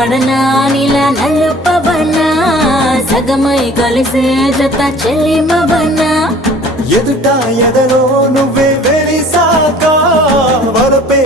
పడనా నీలా నలుపవనా సగమై కలిసే జత చెల్లిమవనా ఎదుట ఎదలో నువ్వే వెలిసాక వరపే